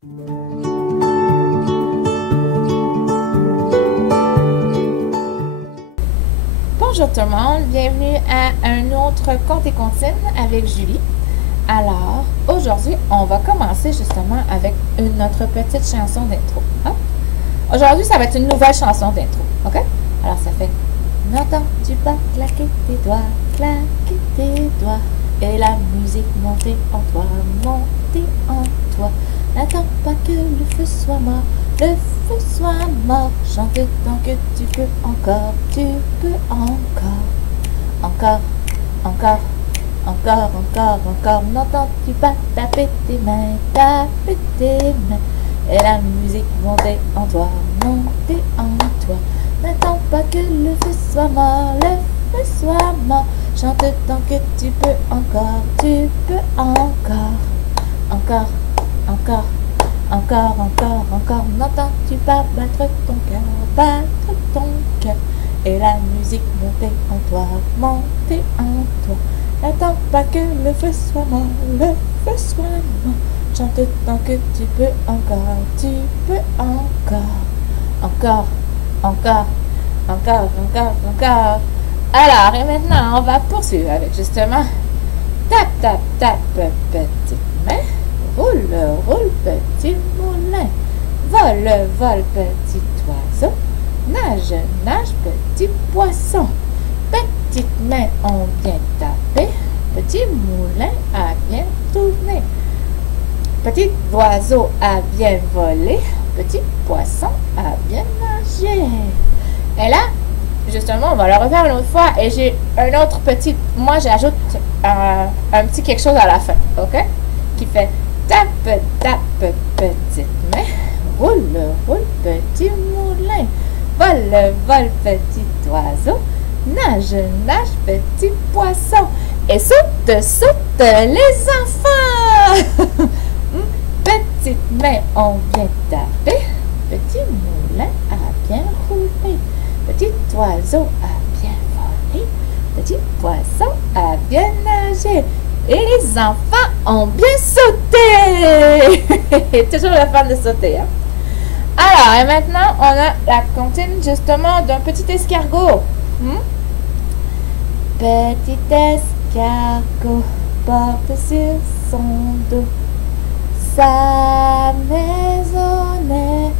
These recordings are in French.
Bonjour tout le monde, bienvenue à un autre conte et comptine avec Julie. Alors, aujourd'hui, on va commencer justement avec notre petite chanson d'intro. Hein? Aujourd'hui, ça va être une nouvelle chanson d'intro, ok? Alors, ça fait « N'entends-tu pas claquer tes doigts, et la musique monter en toi, monter en toi. N'attends pas que le feu soit mort, le feu soit mort. Chante tant que tu peux encore, encore, encore, encore, encore, encore. N'entends-tu pas taper tes mains, et la musique monter en toi, monter en toi. N'attends pas que le feu soit mort, le feu soit mort. Chante tant que tu peux encore, encore, encore, encore, encore, encore. N'entends-tu pas battre ton cœur, et la musique monter en toi, monter en toi. N'attends pas que le feu soit mort, le feu soit mort. Chante tant que tu peux encore, encore, encore, encore, encore, encore. Alors, et maintenant, on va poursuivre avec justement tape, tape, tape, petite main. Roule, roule, petit moulin. Vole, vole, petit oiseau. Nage, nage, petit poisson. Petite main, on vient taper. Petit moulin a bien tourné. Petit oiseau a bien volé. Petit poisson a bien nagé. Et là, justement, on va le refaire une autre fois. Et j'ai un autre petit... Moi, j'ajoute un petit quelque chose à la fin, ok? Qui fait tape, tape, petite main. Roule, roule, petit moulin. Vole, vole, petit oiseau. Nage, nage, petit poisson. Et saute, saute, les enfants. Petite main, on vient taper. Petit moulin a bien roulé. Petit oiseau a bien volé. Petit poisson a bien nagé. Et les enfants ont bien sauté. Toujours le fun de sauter, hein? Alors, et maintenant, on a la comptine justement d'un petit escargot. Petit escargot porte sur son dos sa maisonnette.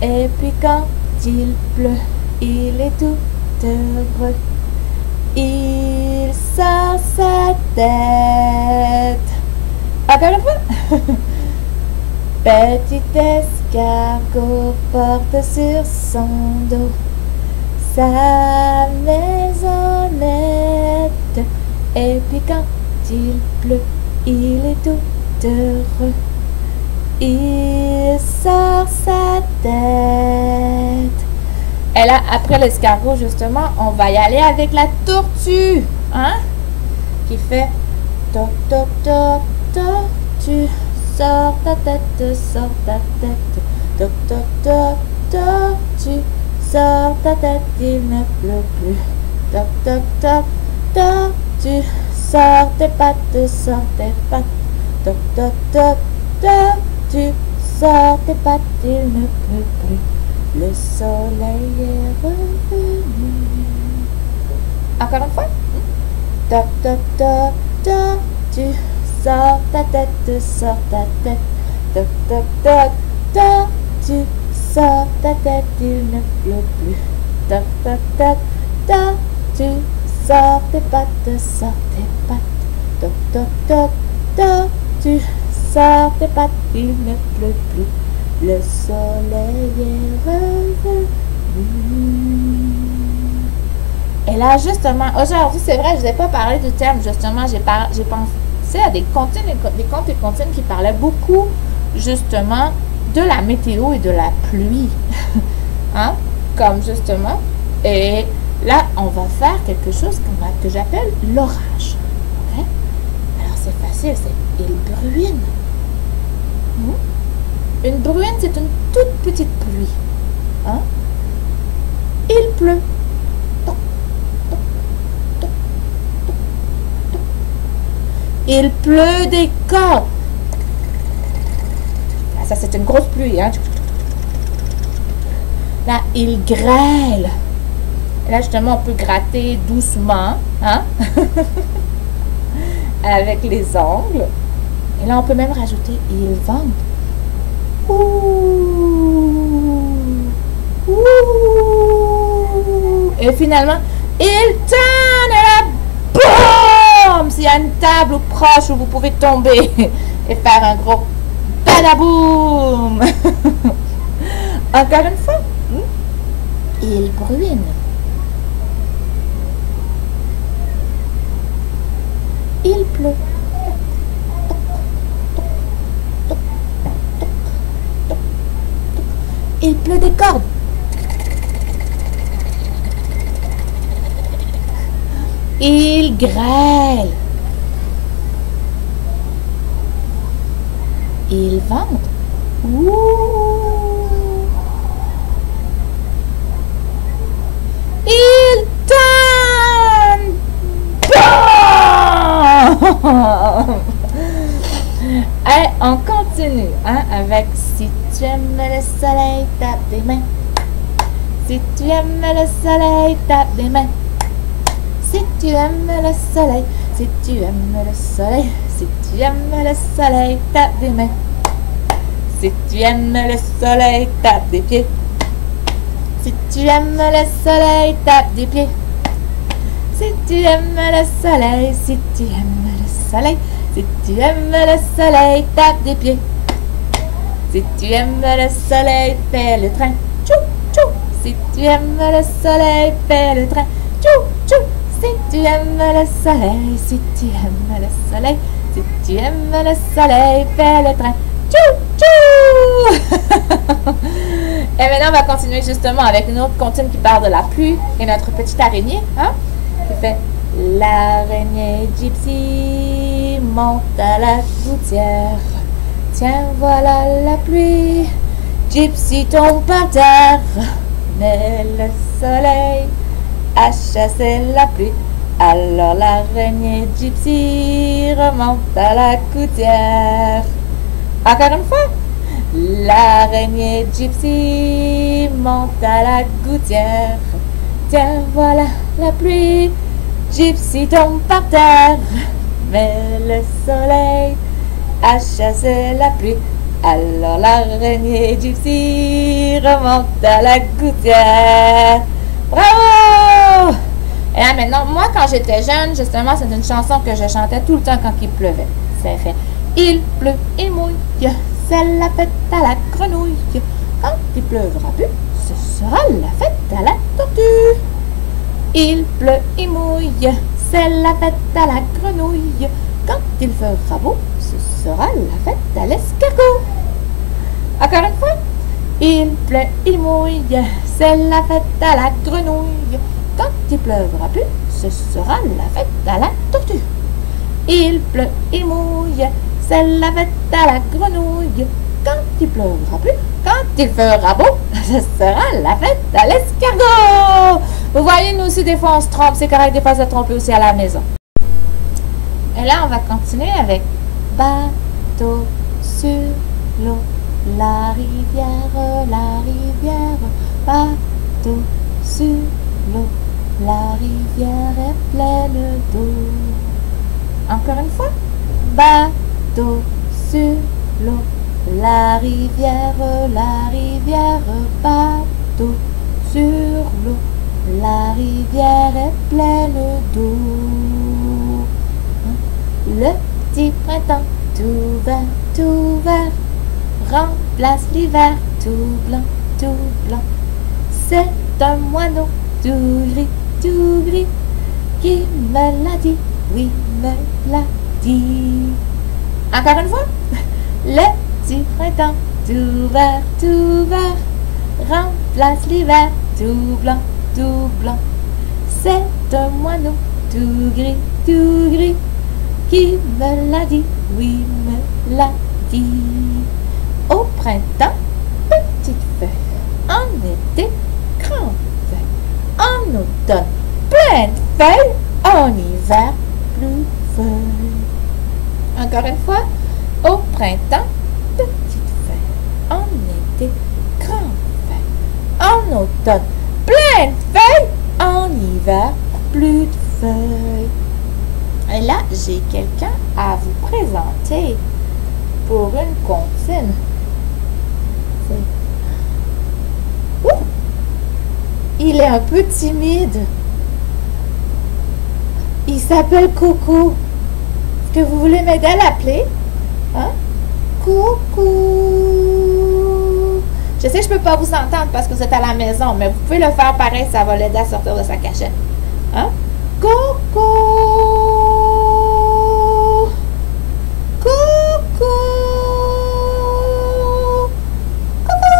Et puis quand il pleut, il est tout heureux. Il sort sa tête. Encore une fois. Petit escargot porte sur son dos sa maisonnette. Et puis quand il pleut, il est tout heureux. Il sort sa tête. Et là, après l'escargot, justement, on va y aller avec la tortue, hein? Qui fait toc, toc, toc, tortue. Sors ta tête, sors ta tête. Toc, toc, toc, tortue. Sors ta tête, il ne pleut plus. Toc, toc, toc, tortue. Sors tes pattes, sors tes pattes. Toc, toc, toc, tortue. Sors tes pattes, il ne pleut plus. Le soleil est revenu. Encore une fois. Toc, toc, toc, tortue. Sors ta tête, sors ta tête. Toc, toc, toc, tortue. Sors ta tête, il ne pleut plus. Toc, toc, toc, tortue. Sors tes pattes, sors tes pattes. Toc, toc, toc, tortue. Sors tes pattes, il ne pleut plus. Le soleil est revenu. Et là, justement, aujourd'hui, c'est vrai, je ne vous ai pas parlé du thème. Justement, j'ai pensé à des contes et comptines qui parlaient beaucoup, justement, de la météo et de la pluie. Hein? Comme justement. Et là, on va faire quelque chose que j'appelle l'orage. Okay? Alors, c'est facile, c'est il bruine. Une bruine, c'est une toute petite pluie. Hein? Il pleut. Il pleut des cordes. ça c'est une grosse pluie, hein. Là, il grêle. Et là, justement, on peut gratter doucement, hein, avec les ongles. Et là, on peut même rajouter, il vente. Et finalement, il tonne et là, boum! S'il y a une table proche où vous pouvez tomber et faire un gros badaboum. Encore une fois, il bruine. Il pleut. Il pleut des cordes. Il grêle. Il vente. Il tonne. Allez, on continue, hein, avec si tu aimes le soleil, tape des mains. Si tu aimes le soleil, tape des mains. Si tu aimes le soleil, si tu aimes le soleil, si tu aimes le soleil, tape des mains. Si tu aimes le soleil, tape des pieds. Si tu aimes le soleil, tape des pieds. Si tu aimes le soleil, si tu aimes le soleil, si tu aimes le soleil, tape des pieds. Si tu aimes le soleil, fais le train. Tchou, tchou. Si tu aimes le soleil, fais le train. Tchou, tchou. Si tu aimes le soleil, si tu aimes le soleil, si tu aimes le soleil, fais le train. Tchou, tchou. Et maintenant, on va continuer justement avec une autre comptine qui parle de la pluie et notre petite araignée, hein, qui fait l'araignée gypsy monte à la gouttière. Tiens, voilà la pluie. Gypsy tombe par terre, mais le soleil a chassé la pluie. Alors l'araignée gypsy remonte à la gouttière. Encore une fois. L'araignée gypsy monte à la gouttière. Tiens, voilà la pluie. Gypsy tombe par terre, mais le soleil a chassé la pluie. Alors l'araignée gypsy remonte à la gouttière. Bravo! Et là maintenant, moi quand j'étais jeune, justement, c'est une chanson que je chantais tout le temps quand il pleuvait. Ça fait il pleut, il mouille, c'est la fête à la grenouille. Quand il pleuvra plus, ce sera la fête à la tortue. Il pleut, il mouille, c'est la fête à la grenouille. Quand il fera beau, ce sera la fête à l'escargot. Encore une fois. Il pleut, il mouille, c'est la fête à la grenouille. Quand il pleuvra plus, ce sera la fête à la tortue. Il pleut, il mouille, c'est la fête à la grenouille. Quand il pleuvra plus, quand il fera beau, ce sera la fête à l'escargot. Vous voyez, nous aussi, des fois, on se trompe. C'est correct, des fois, se tromper aussi à la maison. Et là, on va continuer avec bateau sur l'eau. La rivière, bateau sur l'eau. La rivière est pleine d'eau. Encore une fois. Bateau sur l'eau. La rivière, bateau sur l'eau. La rivière est pleine d'eau. Le petit printemps tout vert remplace l'hiver tout blanc. C'est un moineau tout gris qui me l'a dit, oui, me l'a dit. Encore une fois. Le petit printemps tout vert remplace l'hiver tout blanc. C'est un moineau tout gris qui me l'a dit, oui, me l'a dit. Au printemps, petite feuille. En été, grande feuille. En automne, plein de feuilles. En hiver, plus feuilles. Encore une fois. Au printemps, petite feuille. été, grande feuille. En automne, plein de feuilles. En hiver, plus de feuilles. Et là, j'ai quelqu'un à vous présenter pour une comptine. Ouh! Il est un peu timide. Il s'appelle Coco. Est-ce que vous voulez m'aider à l'appeler? Hein? Coucou! Je sais que je ne peux pas vous entendre parce que vous êtes à la maison, mais vous pouvez le faire pareil, ça va l'aider à sortir de sa cachette. Hein? Coucou! Coucou! Coucou!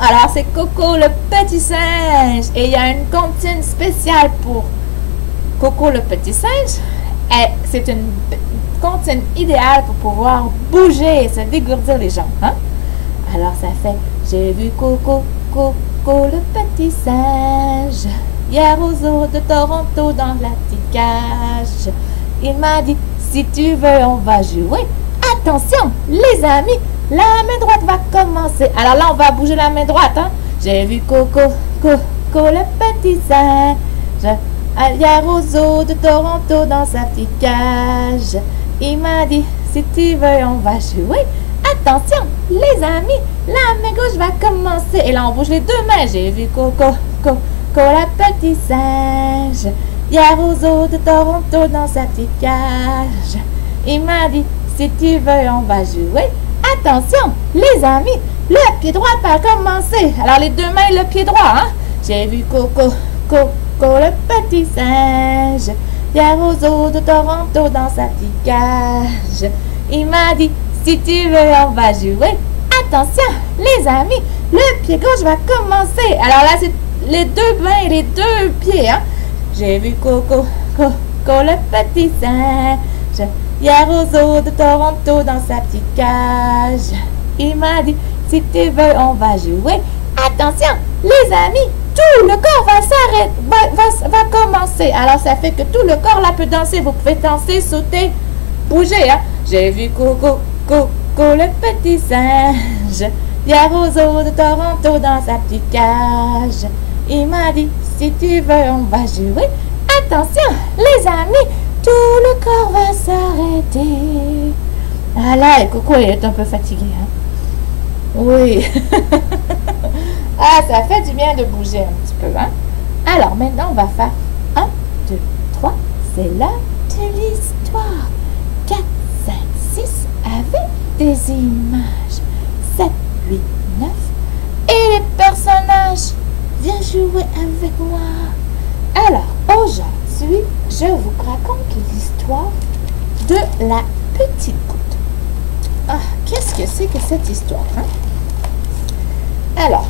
Alors, c'est Coco le petit singe. Et il y a une comptine spéciale pour Coco le petit singe. C'est une comptine idéale pour pouvoir bouger et se dégourdir les jambes. Hein? Alors ça fait, j'ai vu Coco, Coco le petit singe, hier aux eaux de Toronto dans la petite cage. Il m'a dit, si tu veux, on va jouer. Attention, les amis, la main droite va commencer. Alors là, on va bouger la main droite. Hein? J'ai vu Coco, Coco le petit singe, hier aux eaux de Toronto dans sa petite cage. Il m'a dit, si tu veux, on va jouer. Attention, les amis, la main gauche va commencer. Et là, on bouge les deux mains. J'ai vu Coco, Coco, le petit singe, hier aux eaux de Toronto dans sa petite cage. Il m'a dit, si tu veux, on va jouer. Attention, les amis, le pied droit va commencer. Alors, les deux mains, le pied droit, hein. J'ai vu Coco, Coco, le petit singe, hier aux eaux de Toronto dans sa petite cage. Il m'a dit, si tu veux, on va jouer. Attention, les amis, le pied gauche va commencer. Alors là, c'est les deux mains et les deux pieds. Hein? J'ai vu Coco, Coco, le petit singe, hier aux eaux de Toronto dans sa petite cage. Il m'a dit, si tu veux, on va jouer. Attention, les amis, tout le corps va s'arrêter, va commencer. Alors, ça fait que tout le corps là peut danser. Vous pouvez danser, sauter, bouger. Hein? J'ai vu Coco, Coco, le petit singe, hier aux eaux de Toronto dans sa petite cage. Il m'a dit, si tu veux, on va jouer. Attention, les amis, tout le corps va s'arrêter. Ah là, et Coco est un peu fatigué. Hein? Oui. Ah, ça fait du bien de bouger un petit peu, hein? Alors, maintenant, on va faire 1, 2, 3. C'est l'heure de l'histoire. 4, 5, 6, avec des images. 7, 8, 9. Et les personnages. Viens jouer avec moi. Alors, aujourd'hui, je vous raconte l'histoire de la petite goutte. Ah, qu'est-ce que c'est que cette histoire, hein? Alors,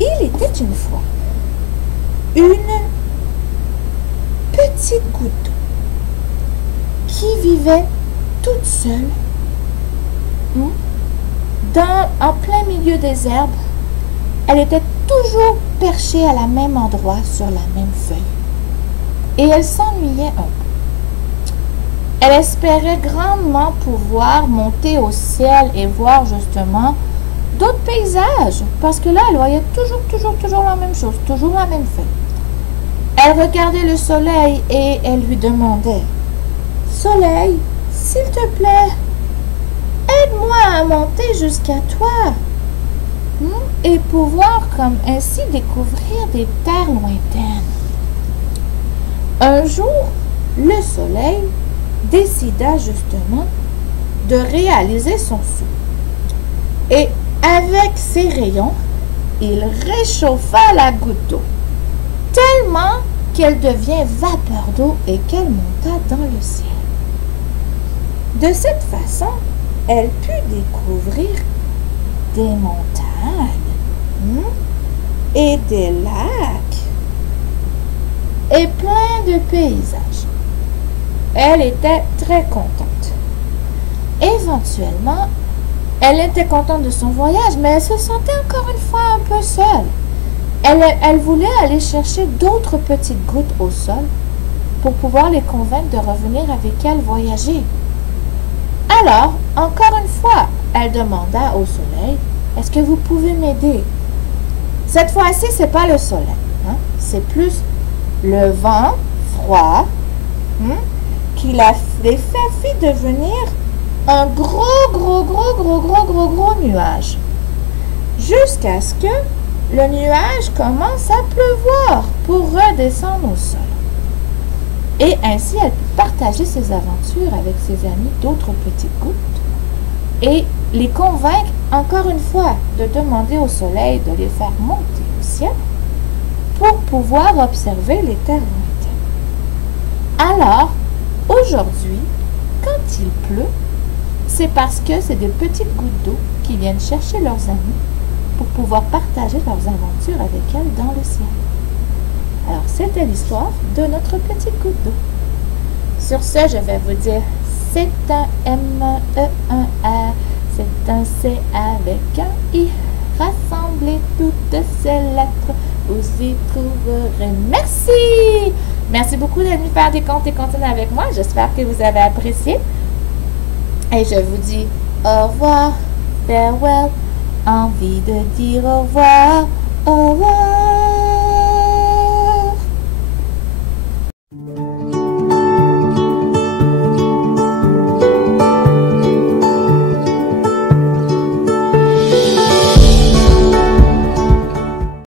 il était une fois une petite goutte d'eau qui vivait toute seule en plein milieu des herbes. Elle était toujours perchée à la même endroit sur la même feuille. Et elle s'ennuyait un peu. Elle espérait grandement pouvoir monter au ciel et voir justement d'autres paysages, parce que là, elle voyait toujours la même chose, toujours la même feuille. Elle regardait le soleil et elle lui demandait, « Soleil, s'il te plaît, aide-moi à monter jusqu'à toi et pouvoir comme ainsi découvrir des terres lointaines. » Un jour, le soleil décida justement de réaliser son souhait. Et avec ses rayons, il réchauffa la goutte d'eau, tellement qu'elle devient vapeur d'eau et qu'elle monta dans le ciel. De cette façon, elle put découvrir des montagnes et des lacs et plein de paysages. Elle était très contente. Éventuellement, elle était contente de son voyage, mais elle se sentait encore une fois un peu seule. Elle voulait aller chercher d'autres petites gouttes au sol pour pouvoir les convaincre de revenir avec elle voyager. Alors, encore une fois, elle demanda au soleil, « Est-ce que vous pouvez m'aider? Cette fois-ci, c'est pas le soleil. Hein? C'est plus le vent froid qui l'a fait devenir un gros nuage. Jusqu'à ce que le nuage commence à pleuvoir pour redescendre au sol. Et ainsi, elle peut partager ses aventures avec ses amis d'autres petites gouttes et les convaincre encore une fois de demander au soleil de les faire monter au ciel pour pouvoir observer les terres lointaines. Alors, aujourd'hui, quand il pleut, c'est parce que c'est des petites gouttes d'eau qui viennent chercher leurs amis pour pouvoir partager leurs aventures avec elles dans le ciel. Alors, c'était l'histoire de notre petite goutte d'eau. Sur ce, je vais vous dire, c'est un M, E, un A, c'est un C avec un I. Rassemblez toutes ces lettres, vous y trouverez. Merci! Merci beaucoup d'être venu faire des contes et comptines avec moi. J'espère que vous avez apprécié. Et je vous dis au revoir, farewell, envie de dire au revoir, au revoir.